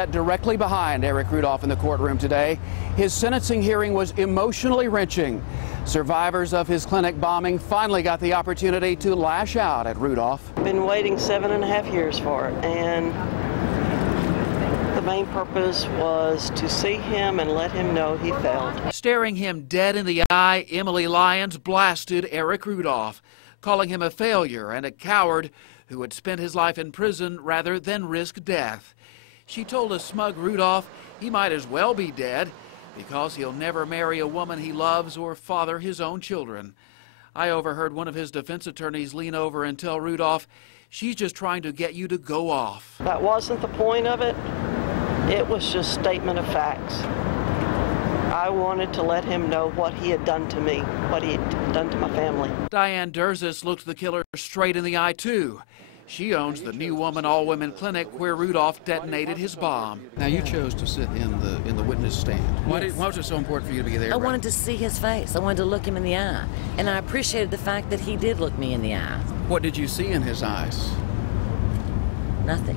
Sat directly behind Eric Rudolph in the courtroom today. His sentencing hearing was emotionally wrenching. Survivors of his clinic bombing finally got the opportunity to lash out at Rudolph. Been waiting 7.5 years for it, and the main purpose was to see him and let him know he failed. Staring him dead in the eye, Emily Lyons blasted Eric Rudolph, calling him a failure and a coward who had spent his life in prison rather than risk death. She told a smug Rudolph he might as well be dead because he'll never marry a woman he loves or father his own children. I overheard one of his defense attorneys lean over and tell Rudolph, "She's just trying to get you to go off." That wasn't the point of it. It was just statement of facts. I wanted to let him know what he had done to me, what he had done to my family. Diane Durzis looked the killer straight in the eye, too. She owns the New Woman All-Women Clinic where Rudolph detonated his bomb. Now, you chose to sit in the witness stand. Why was it so important for you to be there? I wanted to see his face. I wanted to look him in the eye. And I appreciated the fact that he did look me in the eye. What did you see in his eyes? Nothing.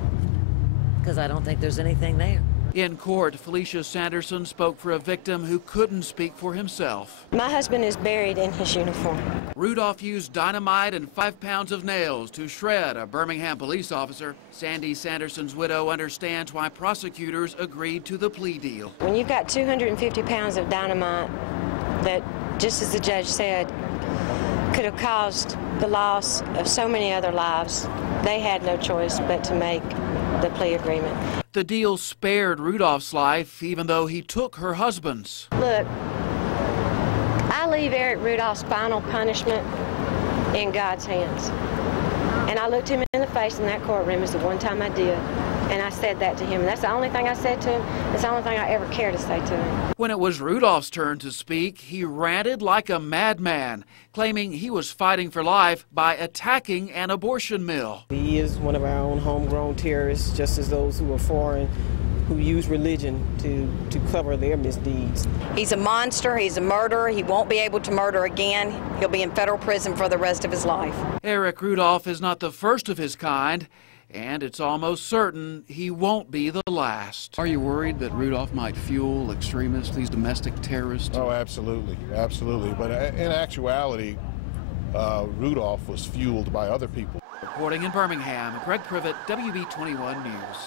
Because I don't think there's anything there. In court, Felicia Sanderson spoke for a victim who couldn't speak for himself. My husband is buried in his uniform. Rudolph used dynamite and 5 pounds of nails to shred a Birmingham police officer. Sandy Sanderson's widow understands why prosecutors agreed to the plea deal. When you've got 250 pounds of dynamite that, just as the judge said, could have caused the loss of so many other lives, they had no choice but to make the plea agreement. The deal spared Rudolph's life, even though he took her husband's. Look, I leave Eric Rudolph's final punishment in God's hands. And I looked him in the face in that courtroom. It's the one time I did. And I said that to him. And that's the only thing I said to him. It's the only thing I ever care to say to him. When it was Rudolph's turn to speak, he ranted like a madman, claiming he was fighting for life by attacking an abortion mill. He is one of our own homegrown terrorists, just as those who are foreign, who use religion to cover their misdeeds. He's a monster, he's a murderer, he won't be able to murder again. He'll be in federal prison for the rest of his life. Eric Rudolph is not the first of his kind, and it's almost certain he won't be the last. Are you worried that Rudolph might fuel extremists, these domestic terrorists? Oh, absolutely, absolutely. But in actuality, Rudolph was fueled by other people. Reporting in Birmingham, Greg Privet, WB21 News.